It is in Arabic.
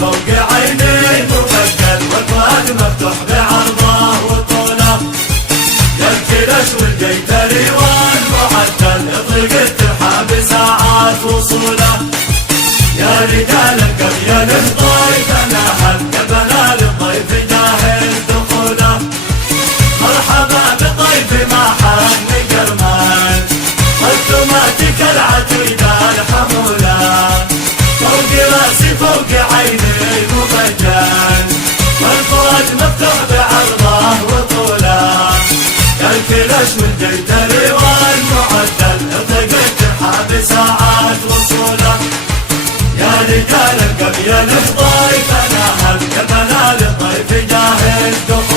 فوق عيني مبجل والفؤاد مفتوح بعرضه وطوله يا الكلش والقيتري والمعدل اطلق الترحاب ساعات وصوله يا رجال القرية للضيف نهل قبل للضيف جاهل دخوله مرحبا بالضيف ما حن قرمان والتماتك العتيدة الحمولة فوق راسي فوق عيني مبجل والفؤاد مفتوح بعرضه وطوله يا الكلش والقيتري والمعدل اطلق الترحاب ساعات وصوله يا رجال القرية للضيف نهل قبل للضيف جاهل دخوله